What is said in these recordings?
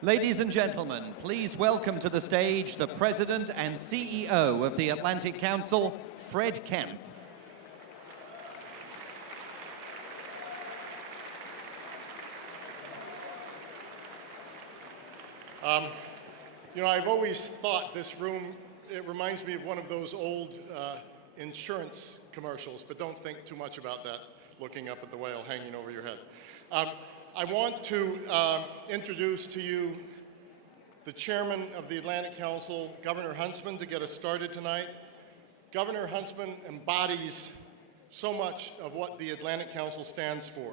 Ladies and gentlemen, please welcome to the stage the President and CEO of the Atlantic Council, Fred Kemp. I've always thought this room, it reminds me of one of those old insurance commercials, but don't think too much about that, looking up at the whale hanging over your head. I want to introduce to you the chairman of the Atlantic Council, Governor Huntsman, to get us started tonight. Governor Huntsman embodies so much of what the Atlantic Council stands for.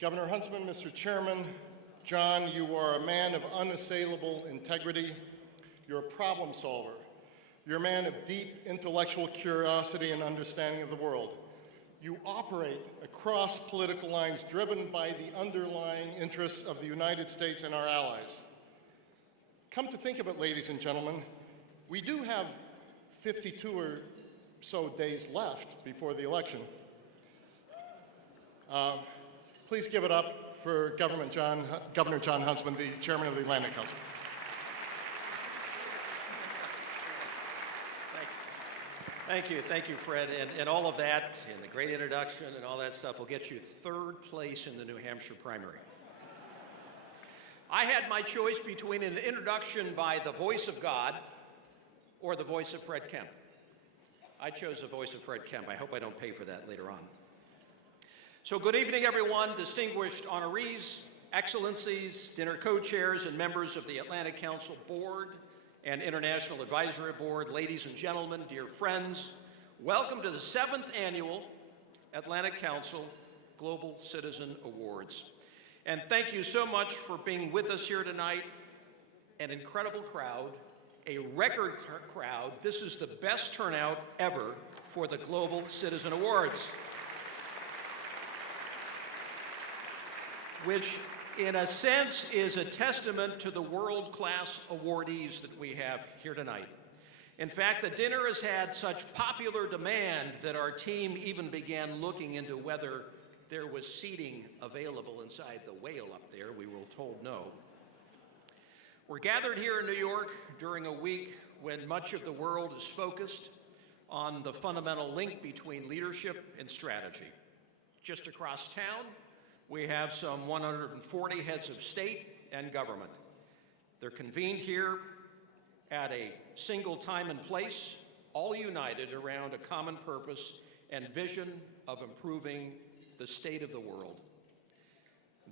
Governor Huntsman, Mr. Chairman, John, you are a man of unassailable integrity. You're a problem solver. You're a man of deep intellectual curiosity and understanding of the world. You operate across political lines driven by the underlying interests of the United States and our allies. Come to think of it, ladies and gentlemen, we do have 52 or so days left before the election. Please give it up for Governor John Huntsman, the chairman of the Atlantic Council. Thank you, Fred, and all of that, and the great introduction and all that stuff will get you third place in the New Hampshire primary. I had my choice between an introduction by the voice of God or the voice of Fred Kemp. I chose the voice of Fred Kemp. I hope I don't pay for that later on. So good evening, everyone, distinguished honorees, excellencies, dinner co-chairs, and members of the Atlantic Council Board and International Advisory Board, ladies and gentlemen, dear friends, welcome to the 7th Annual Atlantic Council Global Citizen Awards. And thank you so much for being with us here tonight. An incredible crowd, a record crowd. This is the best turnout ever for the Global Citizen Awards, which in a sense is a testament to the world-class awardees that we have here tonight. In fact, the dinner has had such popular demand that our team even began looking into whether there was seating available inside the whale up there. We were told no. We're gathered here in New York during a week when much of the world is focused on the fundamental link between leadership and strategy. Just across town, we have some 140 heads of state and government. They're convened here at a single time and place, all united around a common purpose and vision of improving the state of the world.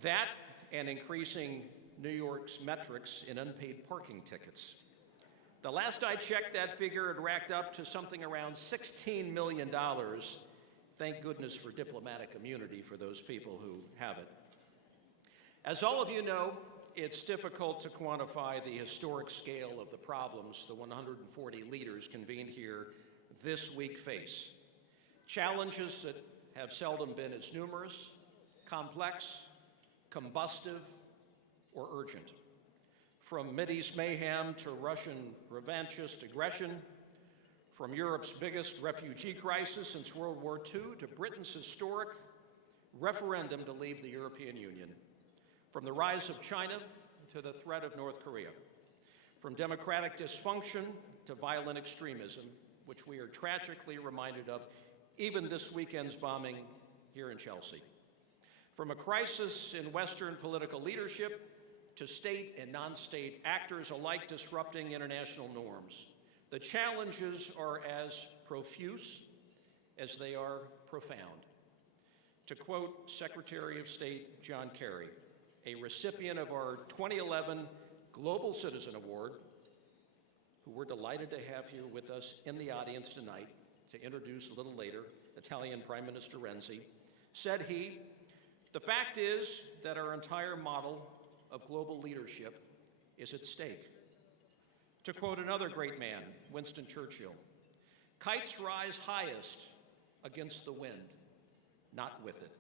That and increasing New York's metrics in unpaid parking tickets. The last I checked, that figure had racked up to something around $16 million. Thank goodness for diplomatic immunity for those people who have it. As all of you know, it's difficult to quantify the historic scale of the problems the 140 leaders convened here this week face. Challenges that have seldom been as numerous, complex, combustive, or urgent. From Mideast mayhem to Russian revanchist aggression, from Europe's biggest refugee crisis since World War II to Britain's historic referendum to leave the European Union, from the rise of China to the threat of North Korea, from democratic dysfunction to violent extremism, which we are tragically reminded of even this weekend's bombing here in Chelsea, from a crisis in Western political leadership to state and non-state actors alike disrupting international norms. The challenges are as profuse as they are profound. To quote Secretary of State John Kerry, a recipient of our 2011 Global Citizen Award, who we're delighted to have here with us in the audience tonight to introduce a little later, Italian Prime Minister Renzi, said he, "The fact is that our entire model of global leadership is at stake." To quote another great man, Winston Churchill, "Kites rise highest against the wind, not with it."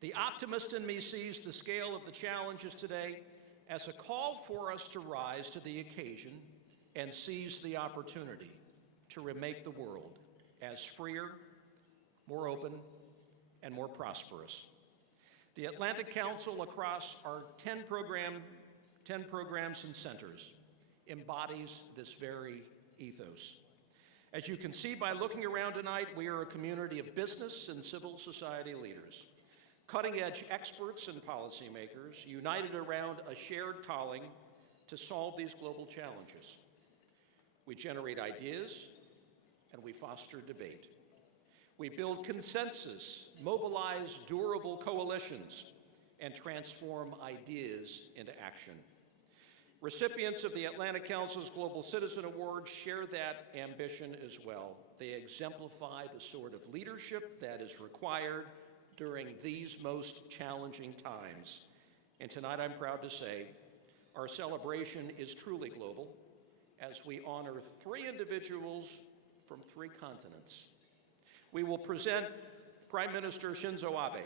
The optimist in me sees the scale of the challenges today as a call for us to rise to the occasion and seize the opportunity to remake the world as freer, more open, and more prosperous. The Atlantic Council, across our 10-program 10 programs and centers, embodies this very ethos. As you can see by looking around tonight, we are a community of business and civil society leaders, cutting-edge experts and policymakers, united around a shared calling to solve these global challenges. We generate ideas, and we foster debate. We build consensus, mobilize durable coalitions, and transform ideas into action. Recipients of the Atlantic Council's Global Citizen Award share that ambition as well. They exemplify the sort of leadership that is required during these most challenging times. And tonight I'm proud to say our celebration is truly global as we honor 3 individuals from 3 continents. We will present Prime Minister Shinzo Abe,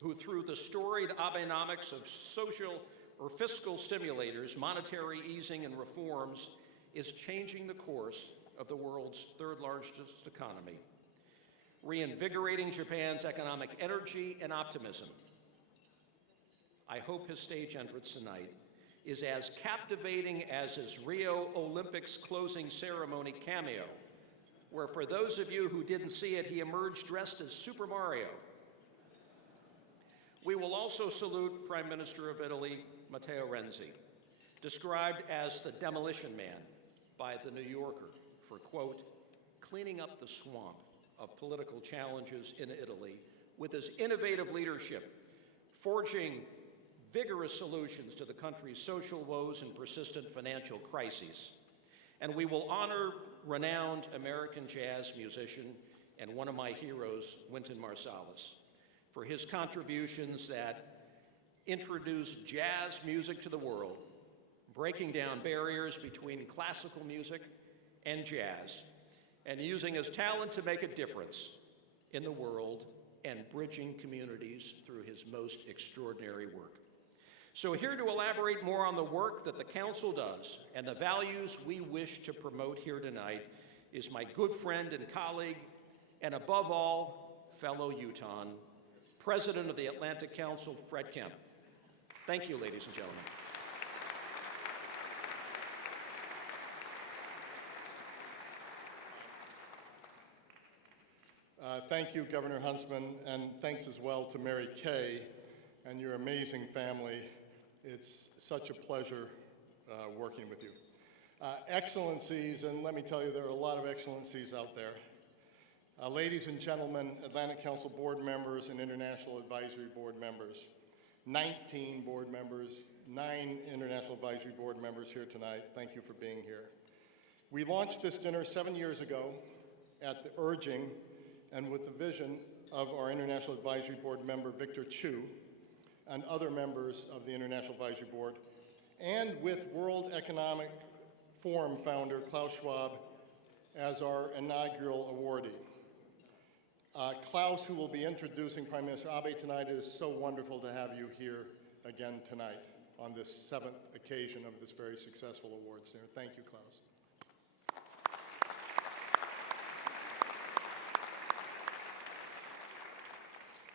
who through the storied Abenomics of social or fiscal stimulators, monetary easing and reforms, is changing the course of the world's 3rd largest economy, reinvigorating Japan's economic energy and optimism. I hope his stage entrance tonight is as captivating as his Rio Olympics closing ceremony cameo, where for those of you who didn't see it, he emerged dressed as Super Mario. We will also salute Prime Minister of Italy, Matteo Renzi, described as the demolition man by The New Yorker for, quote, cleaning up the swamp of political challenges in Italy with his innovative leadership, forging vigorous solutions to the country's social woes and persistent financial crises. And we will honor renowned American jazz musician and one of my heroes, Wynton Marsalis, for his contributions that introduced jazz music to the world, breaking down barriers between classical music and jazz, and using his talent to make a difference in the world and bridging communities through his most extraordinary work. So here to elaborate more on the work that the Council does and the values we wish to promote here tonight is my good friend and colleague, and above all, fellow Utahn, President of the Atlantic Council, Fred Kemp. Thank you, ladies and gentlemen. Thank you, Governor Huntsman, and thanks as well to Mary Kay and your amazing family. It's such a pleasure working with you. Excellencies, and let me tell you, there are a lot of excellencies out there. Ladies and gentlemen, Atlantic Council board members and International Advisory Board members, 19 board members, 9 International Advisory Board members here tonight. Thank you for being here. We launched this dinner 7 years ago at the urging and with the vision of our International Advisory Board member, Victor Chu, and other members of the International Advisory Board, and with World Economic Forum founder Klaus Schwab as our inaugural awardee. Klaus, who will be introducing Prime Minister Abe tonight, it is so wonderful to have you here again tonight on this 7th occasion of this very successful awards dinner. Thank you, Klaus.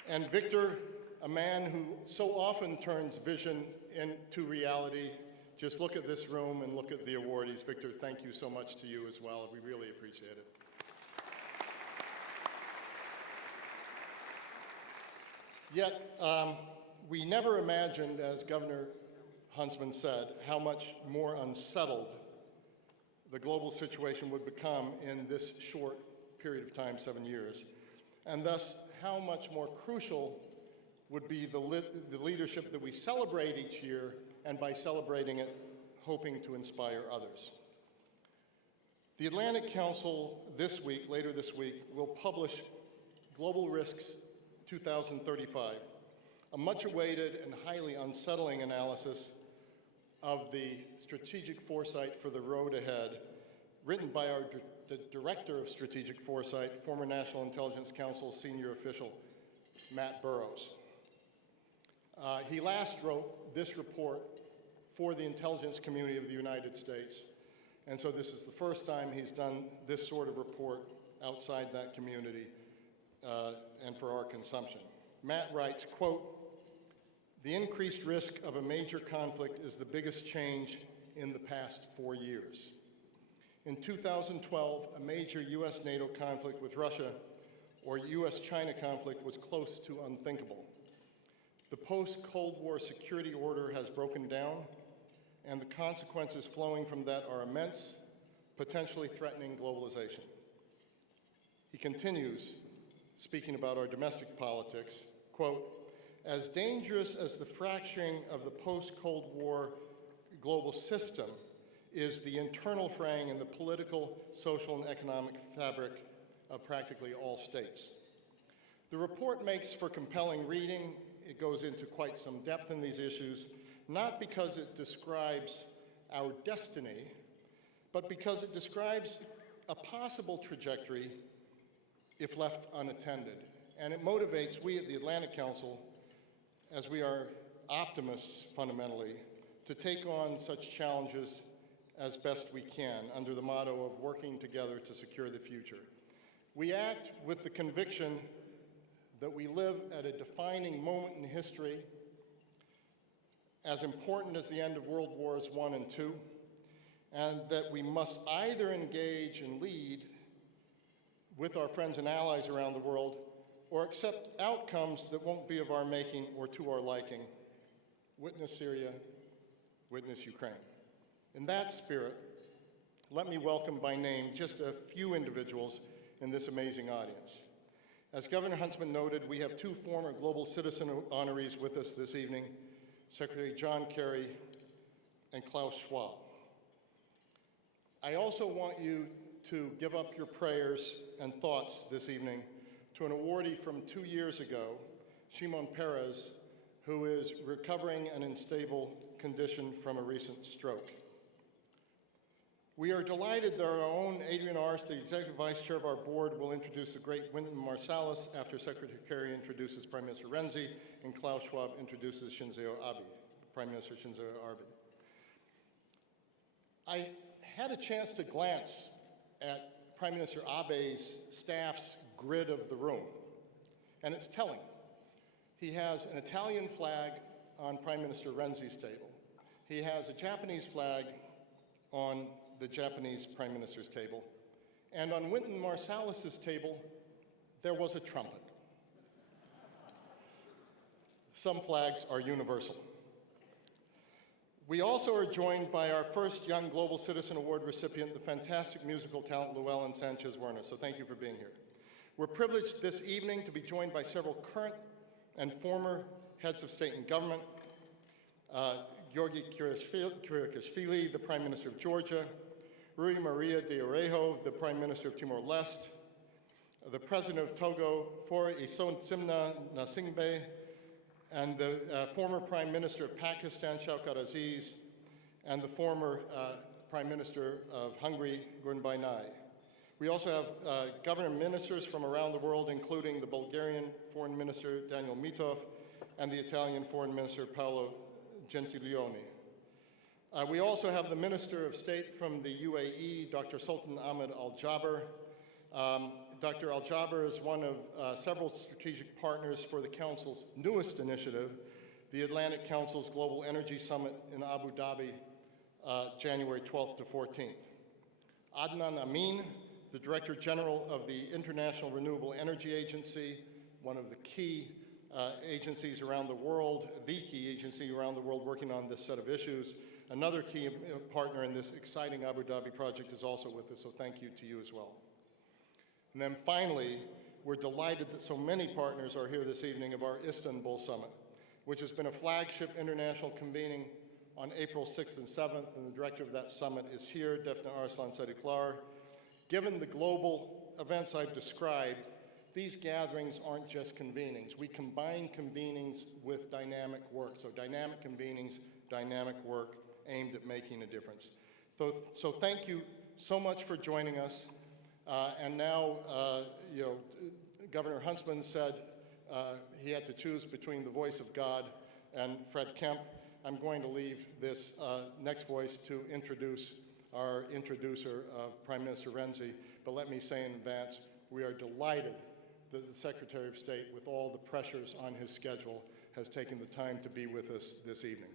And Victor, a man who so often turns vision into reality. Just look at this room and look at the awardees. Victor, thank you so much to you as well. We really appreciate it. Yet, we never imagined, as Governor Huntsman said, how much more unsettled the global situation would become in this short period of time, 7 years, and thus how much more crucial would be the leadership that we celebrate each year, and by celebrating it, hoping to inspire others. The Atlantic Council this week, later this week, will publish Global Risks 2035, a much-awaited and highly unsettling analysis of the strategic foresight for the road ahead, written by the Director of Strategic Foresight, former National Intelligence Council senior official, Matt Burrows. He last wrote this report for the intelligence community of the United States, and so this is the first time he's done this sort of report outside that community and for our consumption. Matt writes, quote, The increased risk of a major conflict is the biggest change in the past 4 years. In 2012, a major US-NATO conflict with Russia or US-China conflict was close to unthinkable. The post-Cold War security order has broken down, and the consequences flowing from that are immense, potentially threatening globalization. He continues, speaking about our domestic politics, quote, "As dangerous as the fracturing of the post-Cold War global system is the internal fraying in the political, social, and economic fabric of practically all states." The report makes for compelling reading. It goes into quite some depth in these issues, not because it describes our destiny, but because it describes a possible trajectory if left unattended. And it motivates we at the Atlantic Council, as we are optimists fundamentally, to take on such challenges as best we can under the motto of working together to secure the future. We act with the conviction that we live at a defining moment in history, as important as the end of World Wars I and II, and that we must either engage and lead with our friends and allies around the world, or accept outcomes that won't be of our making or to our liking. Witness Syria, witness Ukraine. In that spirit, let me welcome by name just a few individuals in this amazing audience. As Governor Huntsman noted, we have two former Global Citizen honorees with us this evening, Secretary John Kerry and Klaus Schwab. I also want you to give up your prayers and thoughts this evening to an awardee from 2 years ago, Shimon Peres, who is recovering an unstable condition from a recent stroke. We are delighted that our own Adrian Arce, the Executive Vice Chair of our board, will introduce the great Wynton Marsalis after Secretary Kerry introduces Prime Minister Renzi and Klaus Schwab introduces Shinzo Abe, Prime Minister Shinzo Abe. I had a chance to glance at Prime Minister Abe's staff's grid of the room, and it's telling. He has an Italian flag on Prime Minister Renzi's table. He has a Japanese flag on the Japanese Prime Minister's table. And on Wynton Marsalis's table, there was a trumpet. Some flags are universal. We also are joined by our first Young Global Citizen Award recipient, the fantastic musical talent Llewellyn Sanchez-Werner, so thank you for being here. We're privileged this evening to be joined by several current and former heads of state and government, Georgi Kyriakishvili, the Prime Minister of Georgia, Rui Maria de Orejo, the Prime Minister of Timor-Leste, the President of Togo, Faure Issoufina Gnassingbé, and the former Prime Minister of Pakistan, Shawkat Aziz, and the former Prime Minister of Hungary, Gurbanguly Nai. We also have governor ministers from around the world, including the Bulgarian Foreign Minister, Daniel Mitov, and the Italian Foreign Minister, Paolo Gentiloni. We also have the Minister of State from the UAE, Dr. Sultan Ahmed Al-Jaber. Dr. Al-Jaber is one of several strategic partners for the Council's newest initiative, the Atlantic Council's Global Energy Summit in Abu Dhabi, January 12th to 14th. Adnan Amin, the Director General of the International Renewable Energy Agency, one of the key agencies around the world, the key agency around the world working on this set of issues. Another key partner in this exciting Abu Dhabi project is also with us, so thank you to you as well. And then finally, we're delighted that so many partners are here this evening of our Istanbul Summit, which has been a flagship international convening on April 6th and 7th, and the director of that summit is here, Defne Arslan Sediklar. Given the global events I've described, these gatherings aren't just convenings. We combine convenings with dynamic work. So dynamic convenings, dynamic work aimed at making a difference. So thank you so much for joining us. And now, Governor Huntsman said he had to choose between the voice of God and Fred Kemp. I'm going to leave this next voice to introduce our introducer, Prime Minister Renzi. But let me say in advance, we are delighted that the Secretary of State, with all the pressures on his schedule, has taken the time to be with us this evening.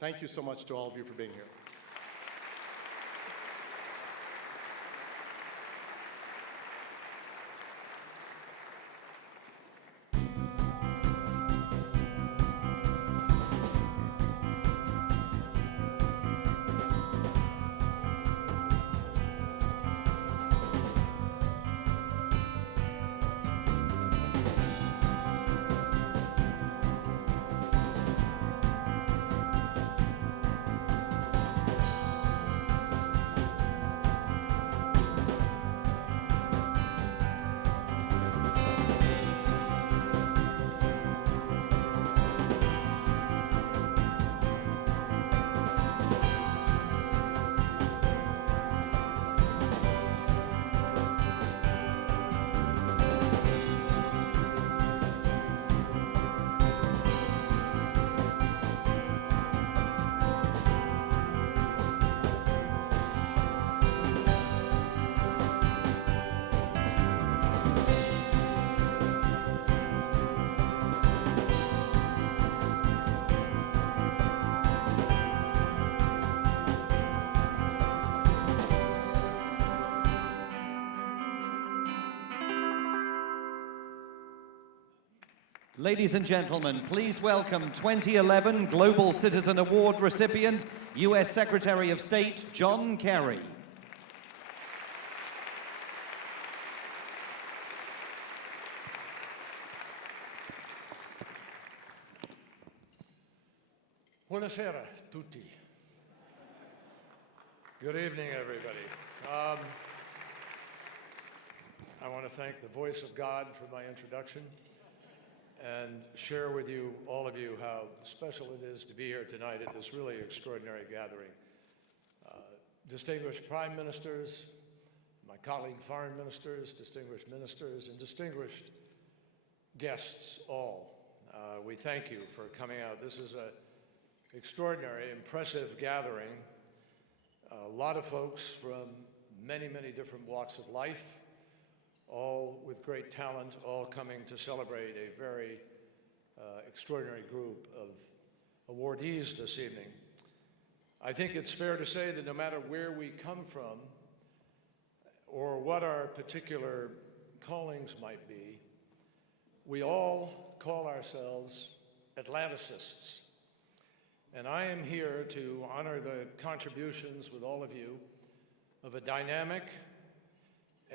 Thank you so much to all of you for being here. Ladies and gentlemen, please welcome 2011 Global Citizen Award recipient, U.S. Secretary of State John Kerry. Buonasera tutti. Good evening, everybody. I want to thank the voice of God for my introduction and share with you, all of you, how special it is to be here tonight at this really extraordinary gathering. Distinguished prime ministers, my colleague foreign ministers, distinguished ministers, and distinguished guests all. We thank you for coming out. This is an extraordinary, impressive gathering. A lot of folks from many, many different walks of life, all with great talent, all coming to celebrate a very extraordinary group of awardees this evening. I think it's fair to say that no matter where we come from or what our particular callings might be, we all call ourselves Atlanticists. And I am here to honor the contributions with all of you of a dynamic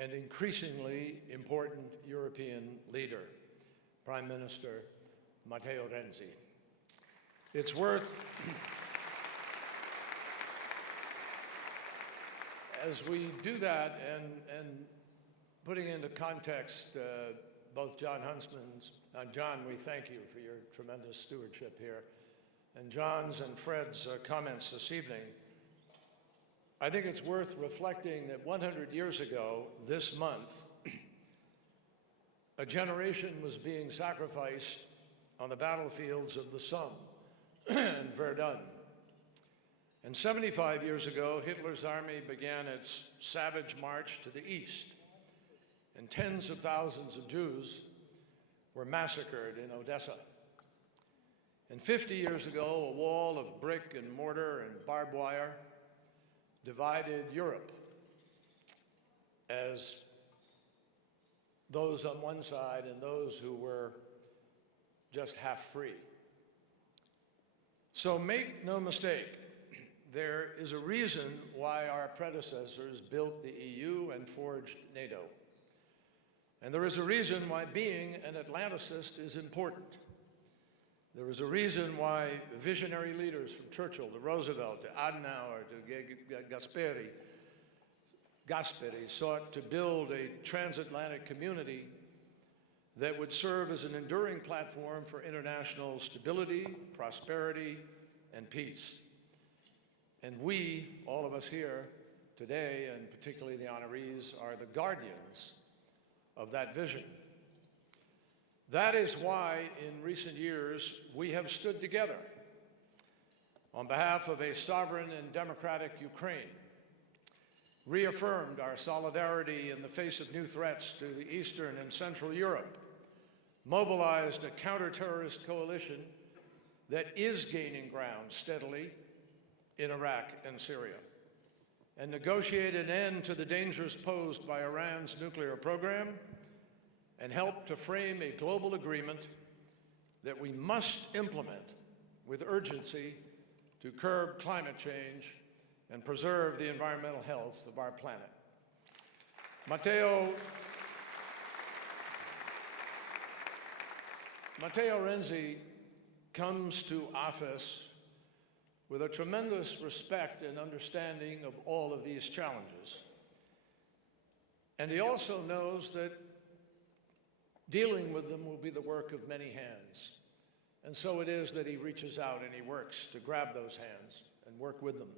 and increasingly important European leader, Prime Minister Matteo Renzi. It's worth, as we do that and putting into context both John Huntsman's, John, we thank you for your tremendous stewardship here, and John's and Fred's comments this evening, I think it's worth reflecting that 100 years ago, this month, a generation was being sacrificed on the battlefields of the Somme and Verdun. And 75 years ago, Hitler's army began its savage march to the east, and tens of thousands of Jews were massacred in Odessa. And 50 years ago, a wall of brick and mortar and barbed wire divided Europe as those on one side and those who were just half free. So make no mistake, there is a reason why our predecessors built the EU and forged NATO. And there is a reason why being an Atlanticist is important. There is a reason why visionary leaders from Churchill to Roosevelt to Adenauer to Gasperi sought to build a transatlantic community that would serve as an enduring platform for international stability, prosperity, and peace. And we, all of us here today, and particularly the honorees, are the guardians of that vision. That is why, in recent years, we have stood together on behalf of a sovereign and democratic Ukraine, reaffirmed our solidarity in the face of new threats to the Eastern and Central Europe, mobilized a counter-terrorist coalition that is gaining ground steadily in Iraq and Syria, and negotiate an end to the dangers posed by Iran's nuclear program, and help to frame a global agreement that we must implement with urgency to curb climate change and preserve the environmental health of our planet. Matteo Renzi comes to office with a tremendous respect and understanding of all of these challenges. And he also knows that dealing with them will be the work of many hands. And so it is that he reaches out and he works to grab those hands and work with them.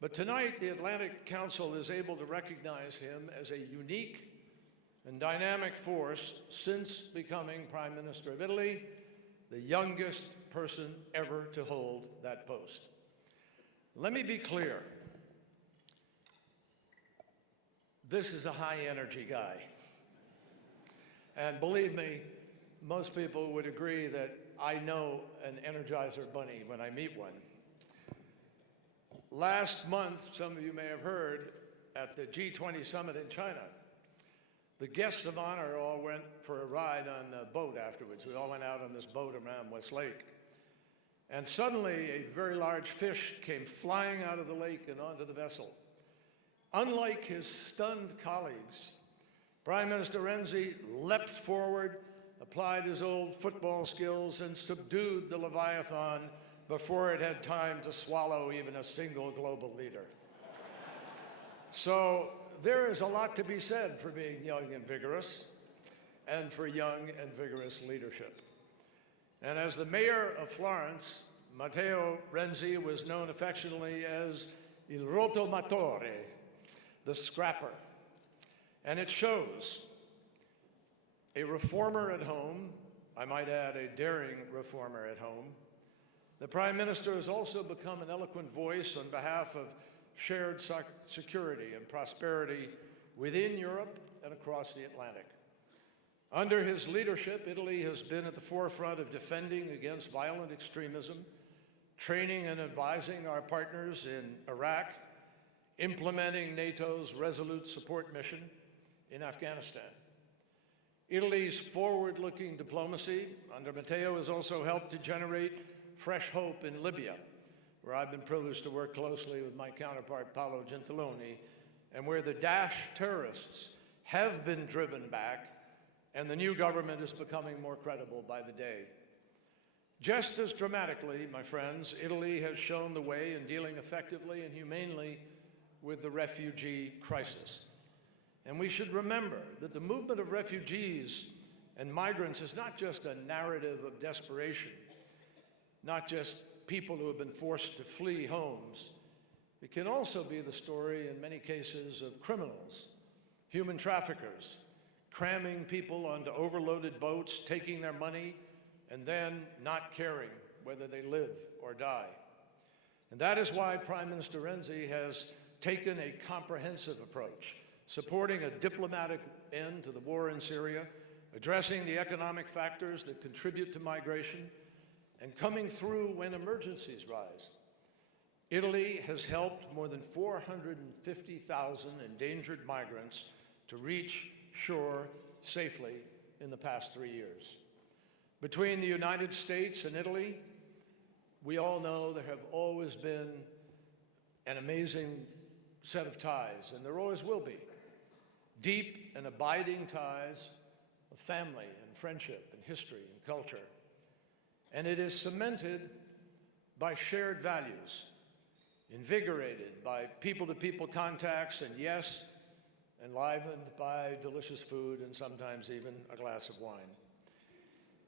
But tonight, the Atlantic Council is able to recognize him as a unique and dynamic force since becoming Prime Minister of Italy, the youngest person ever to hold that post. Let me be clear. This is a high-energy guy. And believe me, most people would agree that I know an Energizer bunny when I meet one. Last month, some of you may have heard, at the G20 summit in China, the guests of honor all went for a ride on the boat afterwards. We all went out on this boat around Westlake. And suddenly, a very large fish came flying out of the lake and onto the vessel. Unlike his stunned colleagues, Prime Minister Renzi leapt forward, applied his old football skills, and subdued the Leviathan before it had time to swallow even a single global leader. So there is a lot to be said for being young and vigorous, and for young and vigorous leadership. And as the mayor of Florence, Matteo Renzi was known affectionately as Il Rotomatore, the scrapper. And it shows. A reformer at home, I might add a daring reformer at home. The Prime Minister has also become an eloquent voice on behalf of shared security and prosperity within Europe and across the Atlantic. Under his leadership, Italy has been at the forefront of defending against violent extremism, training and advising our partners in Iraq, implementing NATO's Resolute Support Mission in Afghanistan. Italy's forward-looking diplomacy under Matteo has also helped to generate fresh hope in Libya, where I've been privileged to work closely with my counterpart, Paolo Gentiloni, and where the Daesh terrorists have been driven back, and the new government is becoming more credible by the day. Just as dramatically, my friends, Italy has shown the way in dealing effectively and humanely with the refugee crisis. And we should remember that the movement of refugees and migrants is not just a narrative of desperation, not just people who have been forced to flee homes. It can also be the story, in many cases, of criminals, human traffickers, cramming people onto overloaded boats, taking their money, and then not caring whether they live or die. And that is why Prime Minister Renzi has taken a comprehensive approach, supporting a diplomatic end to the war in Syria, addressing the economic factors that contribute to migration, and coming through when emergencies rise. Italy has helped more than 450,000 endangered migrants to reach shore safely in the past 3 years. Between the United States and Italy, we all know there have always been an amazing set of ties, and there always will be. Deep and abiding ties of family and friendship and history and culture. And it is cemented by shared values, invigorated by people-to-people contacts, and yes, enlivened by delicious food and sometimes even a glass of wine.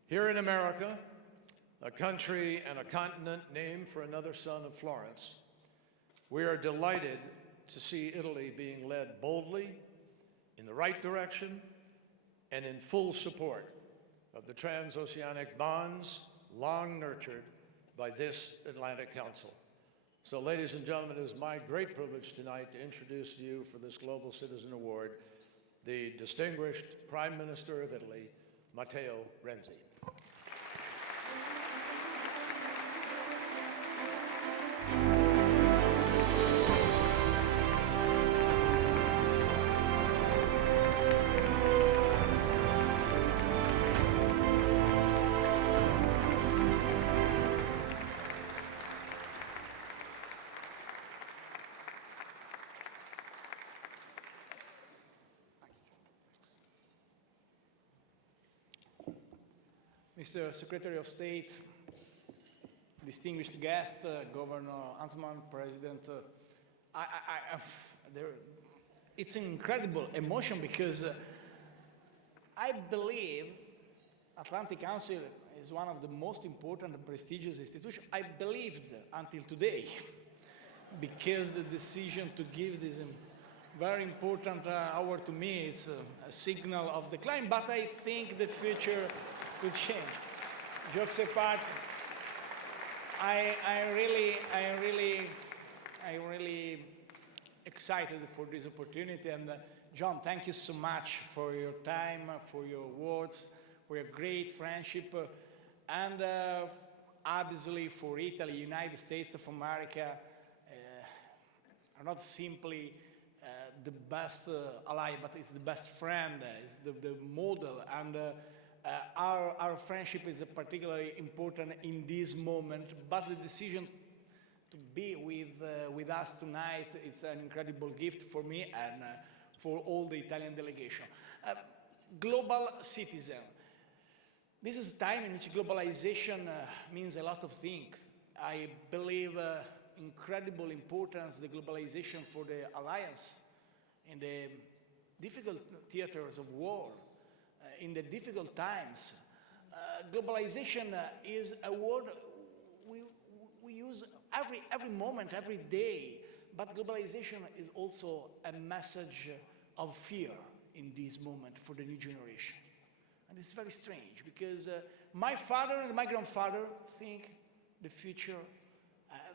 Here in America, a country and a continent named for another son of Florence, we are delighted to see Italy being led boldly in the right direction and in full support of the transoceanic bonds long nurtured by this Atlantic Council. So, ladies and gentlemen, it is my great privilege tonight to introduce to you for this Global Citizen Award the distinguished Prime Minister of Italy, Matteo Renzi. Mr. Secretary of State, distinguished guest, Governor Huntsman, President, it's an incredible emotion because I believe Atlantic Council is one of the most important and prestigious institutions. I believed until today because the decision to give this very important award to me, it's a signal of decline, but I think the future could change. Jokes apart, I really excited for this opportunity, and John, thank you so much for your time, for your words, for your great friendship, and obviously for Italy, United States of America are not simply the best ally, but it's the best friend, it's the model, and our friendship is particularly important in this moment, but the decision to be with us tonight, it's an incredible gift for me and for all the Italian delegation. Global citizen. This is a time in which globalization means a lot of things. I believe incredible importance, the globalization for the alliance in the difficult theaters of war, in the difficult times. Globalization is a word we use every moment, every day, but globalization is also a message of fear in this moment for the new generation. And it's very strange because my father and my grandfather think the future,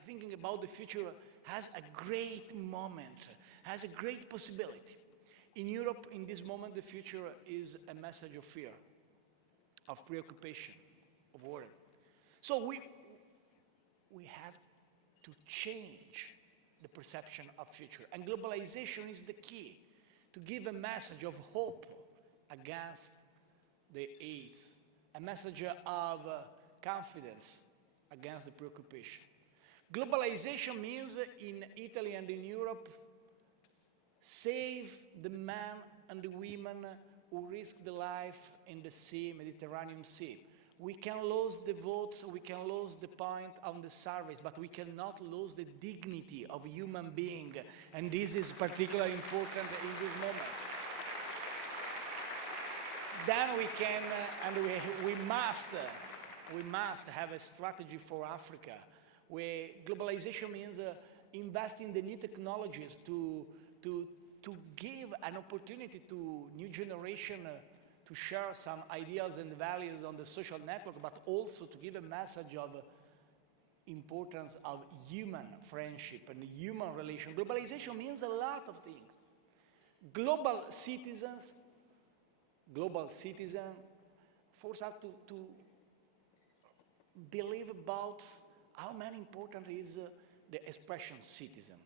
thinking about the future has a great moment, has a great possibility. In Europe, in this moment, the future is a message of fear, of preoccupation, of worry. So we have to change the perception of future. And globalization is the key to give a message of hope against the hate, a message of confidence against the preoccupation. Globalization means in Italy and in Europe, save the men and the women who risk their life in the sea, Mediterranean Sea. We can lose the votes, we can lose the point on the surveys, but we cannot lose the dignity of a human being, and this is particularly important in this moment. Then we can, and we must have a strategy for Africa, where globalization means investing in the new technologies to give an opportunity to new generation to share some ideas and values on the social network, but also to give a message of importance of human friendship and human relation. Globalization means a lot of things. Global citizens force us to believe about how many important is the expression citizen.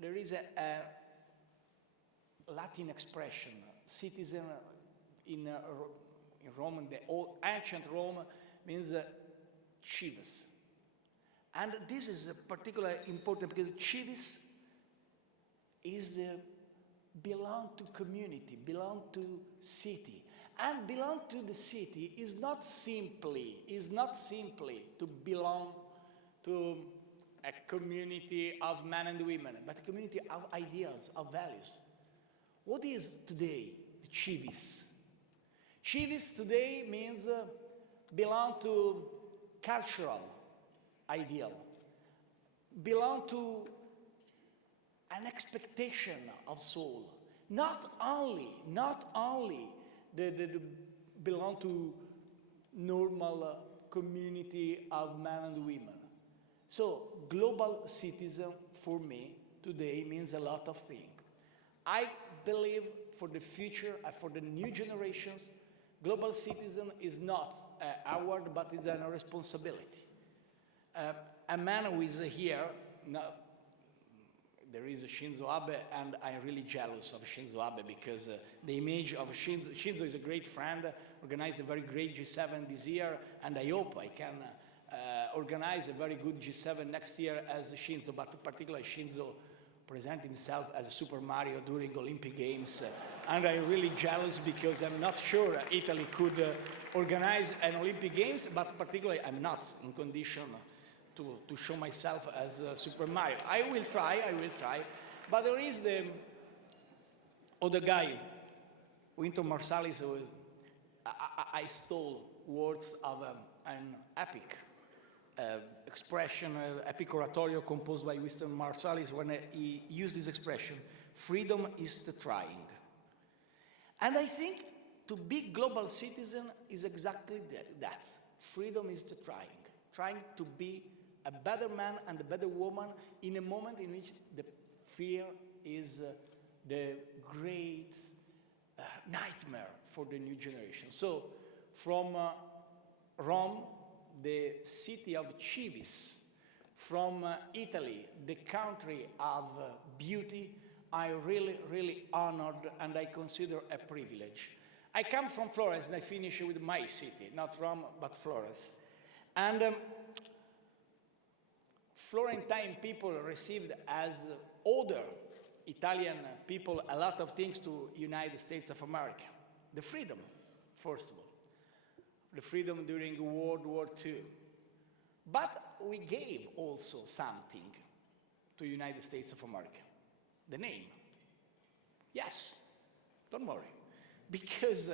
There is a Latin expression, citizen in Rome, in the old ancient Rome, means civis. And this is particularly important because civis is belong to community, belong to city. And belong to the city is not simply to belong to a community of men and women, but a community of ideals, of values. What is today the civis? Civis today means belong to cultural ideal, belong to an expectation of soul, not only the belong to normal community of men and women. So global citizen for me today means a lot of things. I believe for the future, for the new generations, global citizen is not an award, but it's a responsibility. A man who is here, there is Shinzo Abe, and I'm really jealous of Shinzo Abe because the image of Shinzo is a great friend, organized a very great G7 this year, and I hope I can organize a very good G7 next year as Shinzo, but particularly Shinzo present himself as a Super Mario during Olympic Games. And I'm really jealous because I'm not sure Italy could organize an Olympic Games, but particularly I'm not in condition to show myself as Super Mario. I will try. But there is the other guy, Wynton Marsalis. I stole words of an epic expression, epic oratorio composed by Wynton Marsalis when he used this expression, freedom is the trying. And I think to be global citizen is exactly that. Freedom is the trying to be a better man and a better woman in a moment in which the fear is the great nightmare for the new generation. So from Rome, the city of Civis, from Italy, the country of beauty, I really honored and I consider a privilege. I come from Florence and I finish with my city, not Rome, but Florence. And Florentine people received as other Italian people a lot of things to United States of America. The freedom, first of all. The freedom during World War II. But we gave also something to United States of America. The name. Yes, don't worry. Because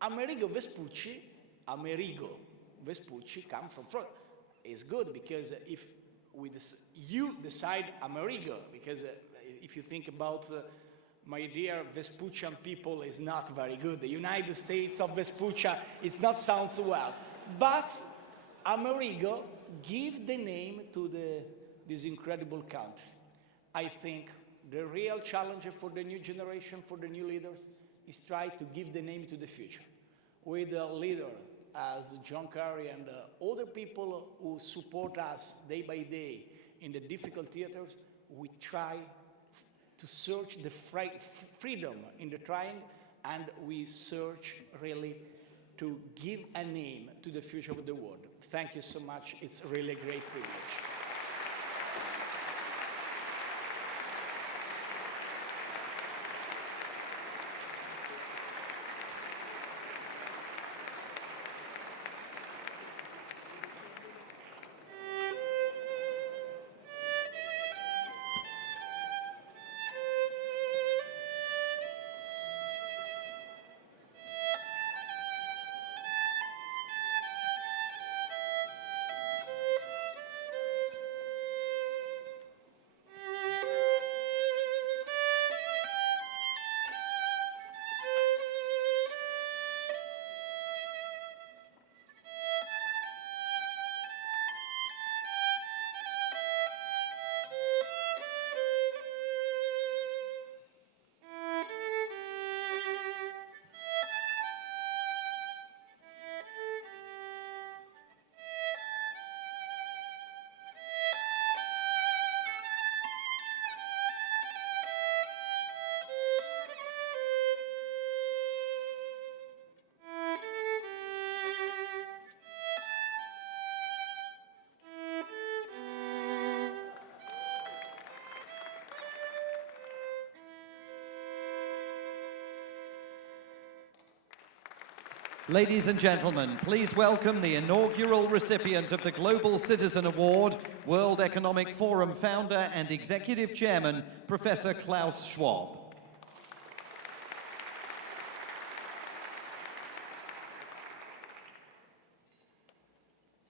Amerigo Vespucci come from Florida. It's good because if you decide Amerigo, because if you think about my dear Vespuccian people, is not very good. The United States of Vespuccia, it not sounds well. But Amerigo give the name to this incredible country. I think the real challenge for the new generation, for the new leaders, is try to give the name to the future. With a leader as John Kerry and other people who support us day by day in the difficult theaters, we try to search the freedom in the trying, and we search really to give a name to the future of the world. Thank you so much. It's really a great privilege. Ladies and gentlemen, please welcome the inaugural recipient of the Global Citizen Award, World Economic Forum founder and executive chairman, Professor Klaus Schwab.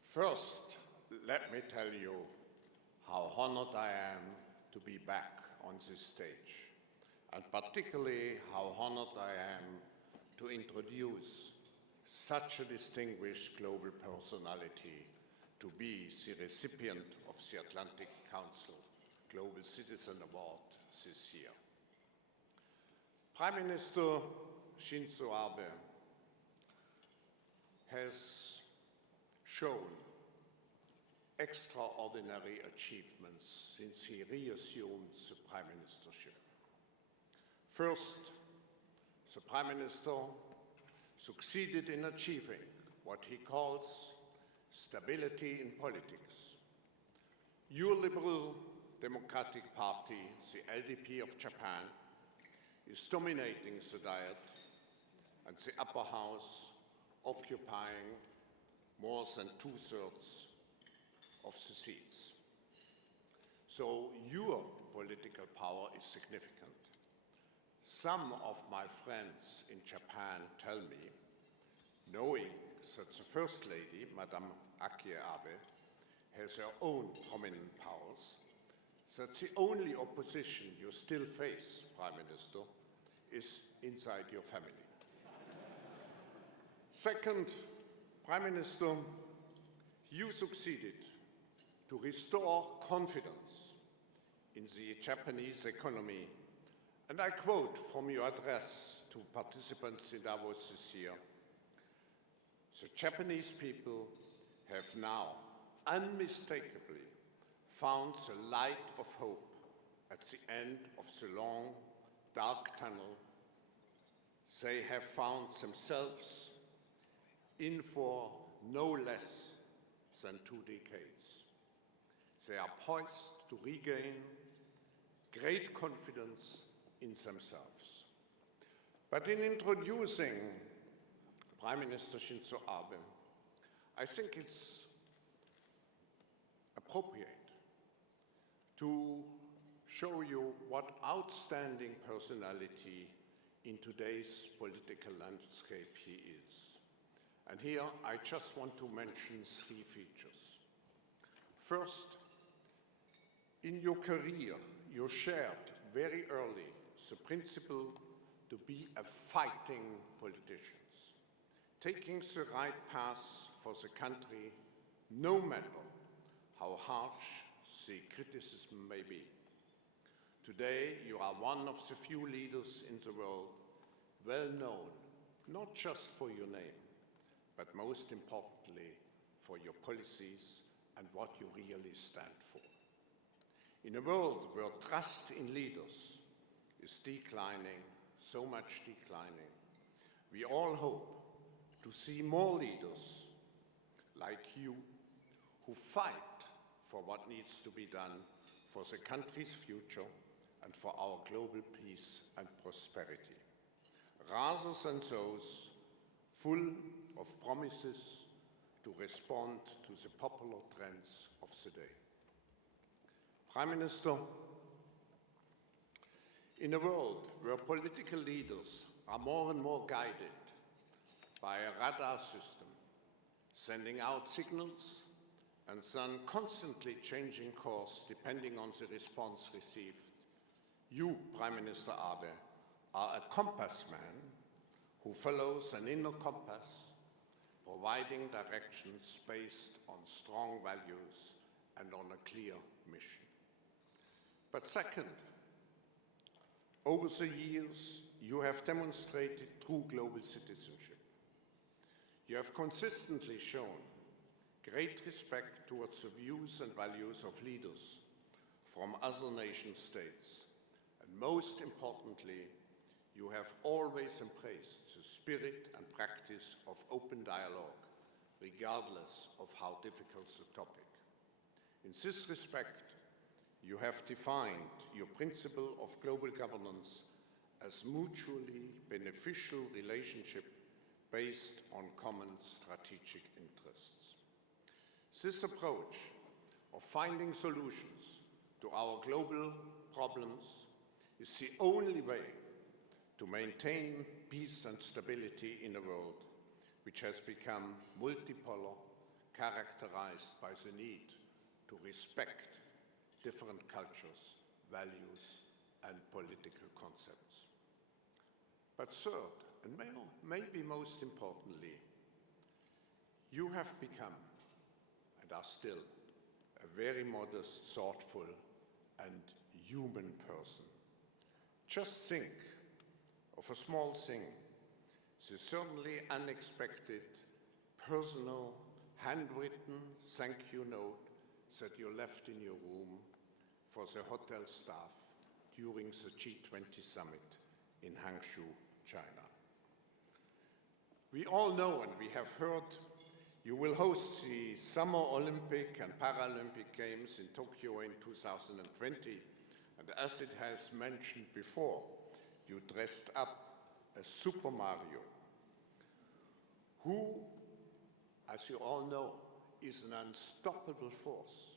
First, let me tell you how honored I am to be back on this stage, and particularly how honored I am to introduce such a distinguished global personality to be the recipient of the Atlantic Council Global Citizen Award this year. Prime Minister Shinzo Abe has shown extraordinary achievements since he reassumed the Prime Ministership. First, the Prime Minister succeeded in achieving what he calls stability in politics. Your liberal Democratic Party, the LDP of Japan, is dominating the Diet, and the upper house occupying more than 2/3 of the seats. So your political power is significant. Some of my friends in Japan tell me, knowing that the First Lady, Madame Abe, has her own prominent powers, that the only opposition you still face, Prime Minister, is inside your family. Second, Prime Minister, you succeeded to restore confidence in the Japanese economy. And I quote from your address to participants in Davos this year, "The Japanese people have now unmistakably found the light of hope at the end of the long, dark tunnel they have found themselves in for no less than 2 decades. They are poised to regain great confidence in themselves." But in introducing Prime Minister Shinzo Abe, I think it's appropriate to show you what outstanding personality in today's political landscape he is. And here I just want to mention 3 features. First, in your career, you shared very early the principle to be a fighting politician, taking the right path for the country, no matter how harsh the criticism may be. Today, you are one of the few leaders in the world well known, not just for your name, but most importantly, for your policies and what you really stand for. In a world where trust in leaders is declining, so much declining, we all hope to see more leaders like you who fight for what needs to be done for the country's future and for our global peace and prosperity, rather than those full of promises to respond to the popular trends of the day. Prime Minister, in a world where political leaders are more and more guided by a radar system, sending out signals and then constantly changing course depending on the response received, you, Prime Minister Abe, are a compass man who follows an inner compass, providing directions based on strong values and on a clear mission. But second, over the years, you have demonstrated true global citizenship. You have consistently shown great respect towards the views and values of leaders from other nation-states. And most importantly, you have always embraced the spirit and practice of open dialogue, regardless of how difficult the topic. In this respect, you have defined your principle of global governance as mutually beneficial relationship based on common strategic interests. This approach of finding solutions to our global problems is the only way to maintain peace and stability in a world which has become multipolar, characterized by the need to respect different cultures, values, and political concepts. But third, and maybe most importantly, you have become, and are still, a very modest, thoughtful, and human person. Just think of a small thing, the certainly unexpected, personal, handwritten thank you note that you left in your room for the hotel staff during the G20 summit in Hangzhou, China. We all know and we have heard You will host the Summer Olympic and Paralympic Games in Tokyo in 2020, and as it has mentioned before, you dressed up as Super Mario, who, as you all know, is an unstoppable force,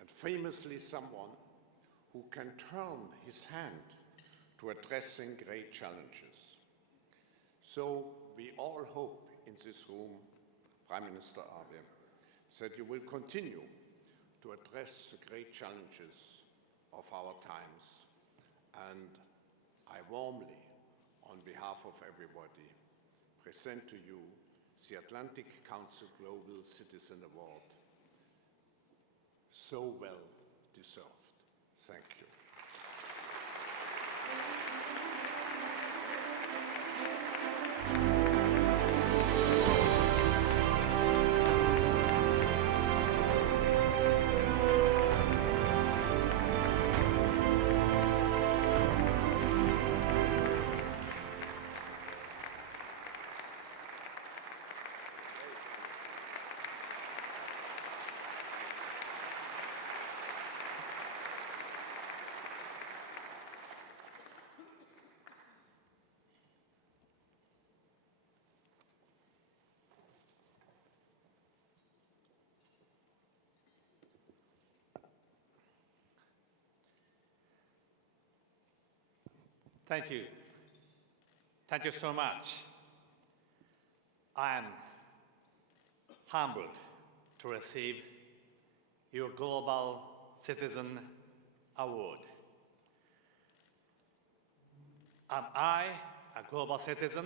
and famously someone who can turn his hand to addressing great challenges. So we all hope in this room, Prime Minister Abe, that you will continue to address the great challenges of our times. And I warmly, on behalf of everybody, present to you the Atlantic Council Global Citizen Award. So well deserved. Thank you. Thank you. Thank you so much. I am humbled to receive your Global Citizen Award. Am I a global citizen?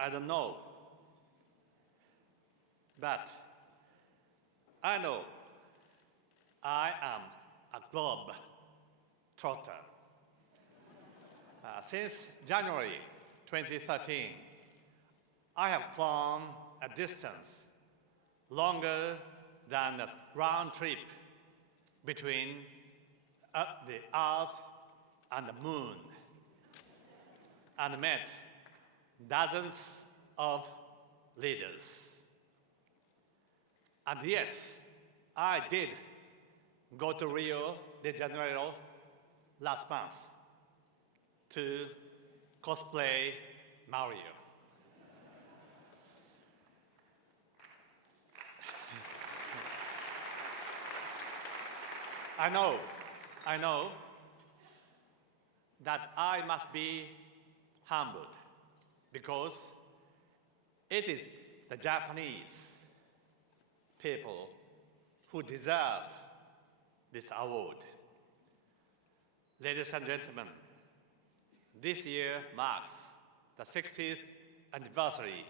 I don't know. But I know I am a globe trotter. Since January 2013, I have flown a distance longer than a round trip between the Earth and the Moon, and met dozens of leaders. And yes, I did go to Rio de Janeiro last month to cosplay Mario. I know that I must be humbled because it is the Japanese people who deserve this award. Ladies and gentlemen, this year marks the 60th anniversary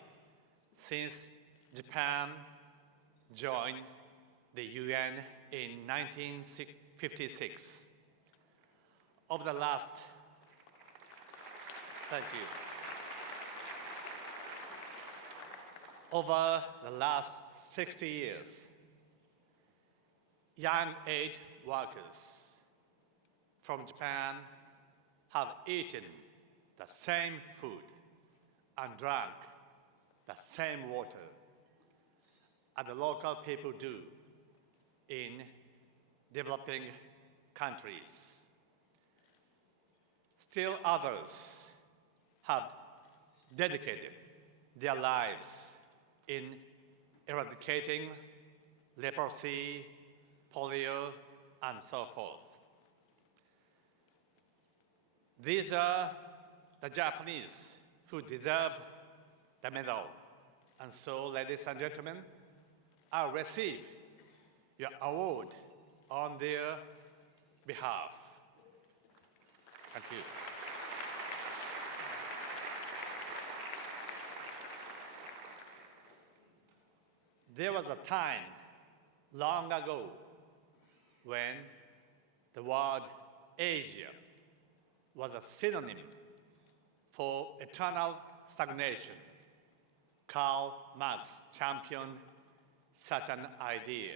since Japan joined the UN in 1956. Over the last, thank you. Over the last 60 years, young aid workers from Japan have eaten the same food and drank the same water as the local people do in developing countries. Still others have dedicated their lives in eradicating leprosy, polio, and so forth. These are the Japanese who deserve the medal. And so, ladies and gentlemen, I receive your award on their behalf. Thank you. There was a time long ago when the word Asia was a synonym for eternal stagnation. Karl Marx championed such an idea.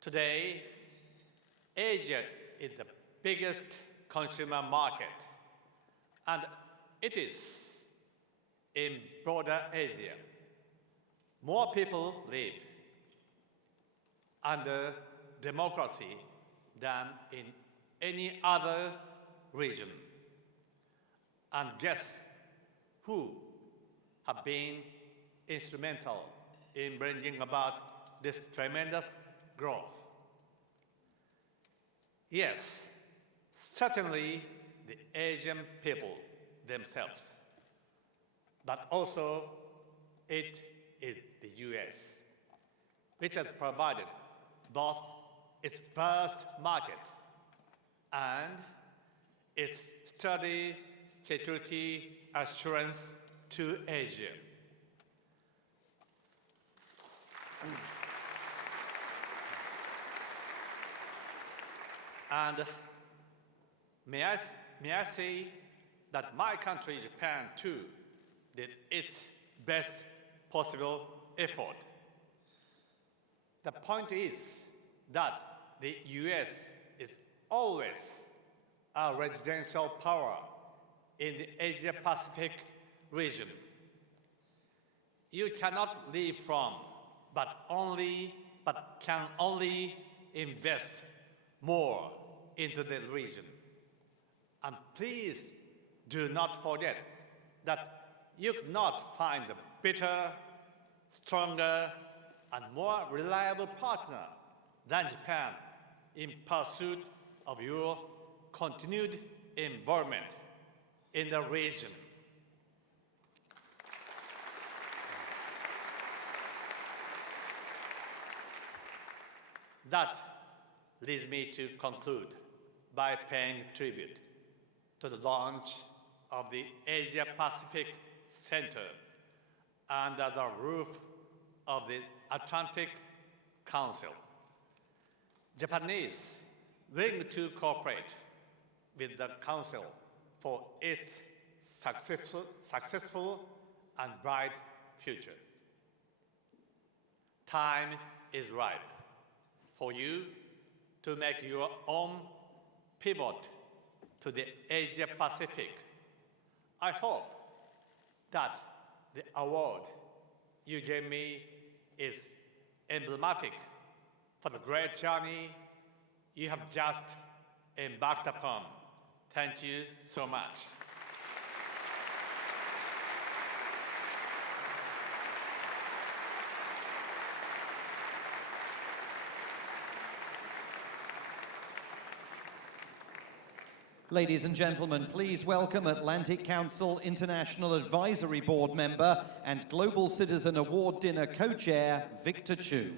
Today, Asia is the biggest consumer market, and it is in broader Asia more people live under democracy than in any other region. And guess who have been instrumental in bringing about this tremendous growth? Yes, certainly the Asian people themselves, but also it is the US, which has provided both its first market and its steady security assurance to Asia. And may I say that my country, Japan, too, did its best possible effort. The point is that the US is always a residential power in the Asia-Pacific region. You cannot live from, but can only invest more into the region. And please do not forget that you cannot find a better, stronger, and more reliable partner than Japan in pursuit of your continued involvement in the region. That leads me to conclude by paying tribute to the launch of the Asia-Pacific Center under the roof of the Atlantic Council. Japanese willing to cooperate with the Council for its successful and bright future. Time is ripe for you to make your own pivot to the Asia-Pacific. I hope that the award you gave me is emblematic for the great journey you have just embarked upon. Thank you so much. Ladies and gentlemen, please welcome Atlantic Council International Advisory Board member and Global Citizen Award Dinner co-chair, Victor Chu.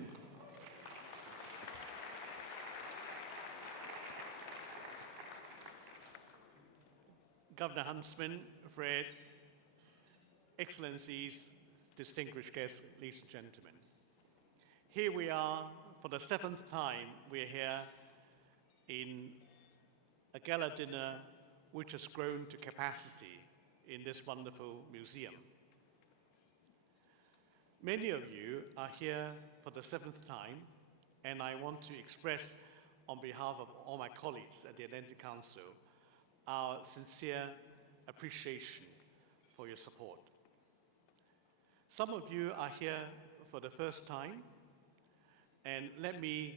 Governor Huntsman, Fred, Excellencies, distinguished guests, ladies and gentlemen. Here we are for the 7th time. We're here in a gala dinner which has grown to capacity in this wonderful museum. Many of you are here for the 7th time, and I want to express on behalf of all my colleagues at the Atlantic Council our sincere appreciation for your support. Some of you are here for the first time, and let me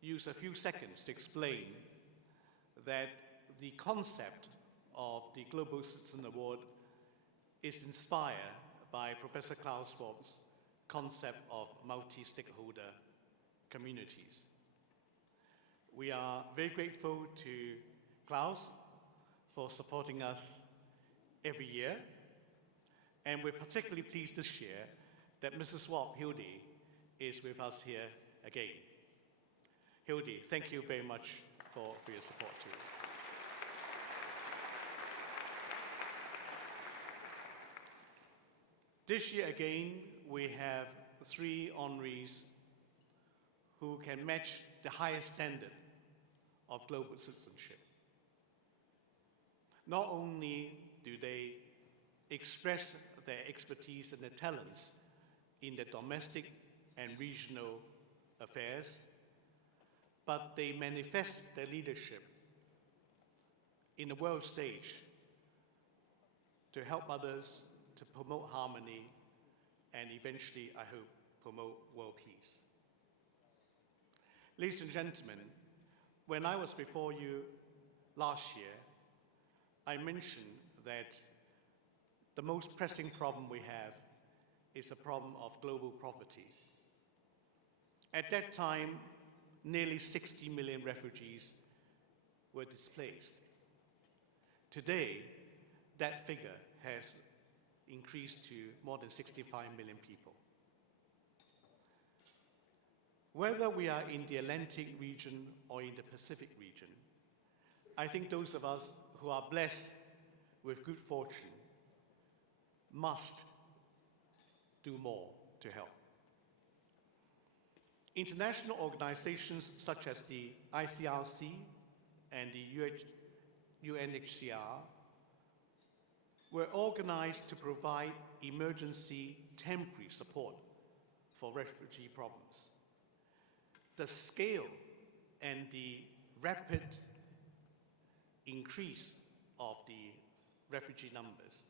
use a few seconds to explain that the concept of the Global Citizen Award is inspired by Professor Klaus Schwab's concept of multi-stakeholder communities. We are very grateful to Klaus for supporting us every year, and we're particularly pleased this year that Mrs. Schwab, Hildy, is with us here again. Hildy, thank you very much for your support too. This year again, we have 3 honorees who can match the highest standard of global citizenship. Not only do they express their expertise and their talents in their domestic and regional affairs, but they manifest their leadership in the world stage to help others, to promote harmony, and eventually, I hope, promote world peace. Ladies and gentlemen, when I was before you last year, I mentioned that the most pressing problem we have is a problem of global poverty. At that time, nearly 60 million refugees were displaced. Today, that figure has increased to more than 65 million people. Whether we are in the Atlantic region or in the Pacific region, I think those of us who are blessed with good fortune must do more to help. International organizations such as the ICRC and the UNHCR were organized to provide emergency temporary support for refugee problems. The scale and the rapid increase of the refugee numbers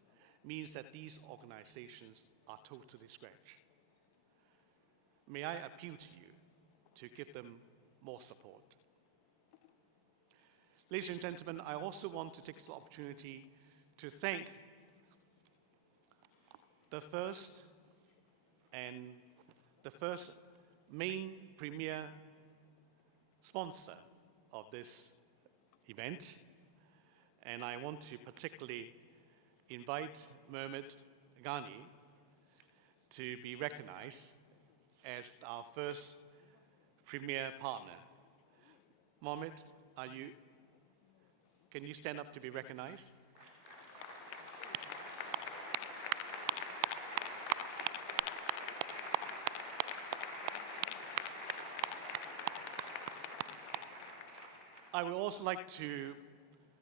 means that these organizations are totally stretched. May I appeal to you to give them more support. Ladies and gentlemen, I also want to take this opportunity to thank the first main premier sponsor of this event, and I want to particularly invite Mehmet Ghani to be recognized as our first premier partner. Mohammed, can you stand up to be recognized? I would also like to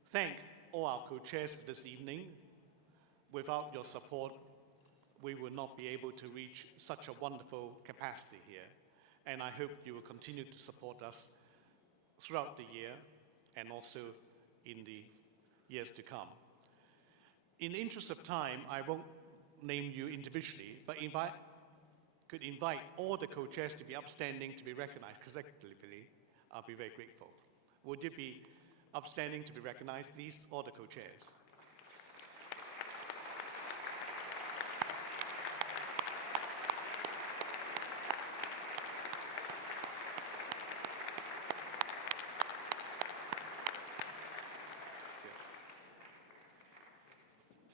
thank all our co-chairs for this evening. Without your support, we would not be able to reach such a wonderful capacity here. And I hope you will continue to support us throughout the year and also in the years to come. In the interest of time, I won't name you individually, but could invite all the co-chairs to be upstanding to be recognized collectively. I'll be very grateful. Would you be upstanding to be recognized, please, all the co-chairs?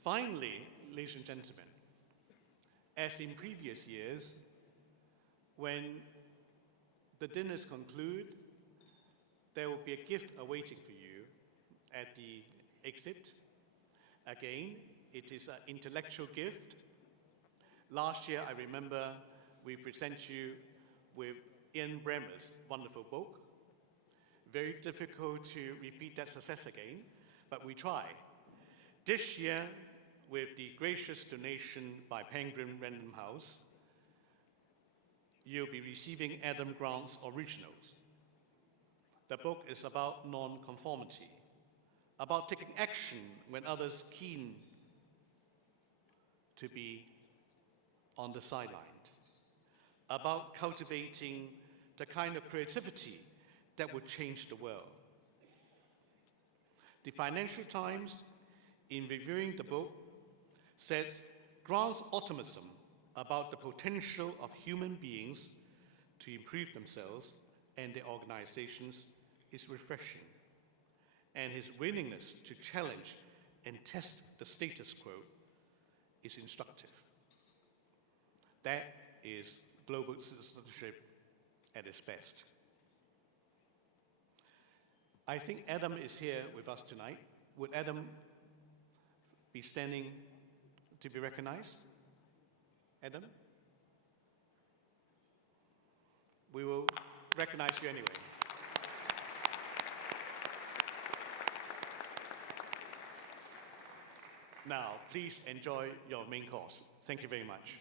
Finally, ladies and gentlemen, as in previous years, when the dinners conclude, there will be a gift awaiting for you at the exit. Again, it is an intellectual gift. Last year, I remember we present you with Ian Bremmer's wonderful book. Very difficult to repeat that success again, but we try. This year, with the gracious donation by Penguin Random House, you'll be receiving Adam Grant's Originals. The book is about non-conformity, about taking action when others keen to be on the sideline, about cultivating the kind of creativity that would change the world. The Financial Times, in reviewing the book, says Grant's optimism about the potential of human beings to improve themselves and their organizations is refreshing, and his willingness to challenge and test the status quo is instructive. That is global citizenship at its best. I think Adam is here with us tonight. Would Adam be standing to be recognized? Adam? We will recognize you anyway. Now, please enjoy your main course. Thank you very much.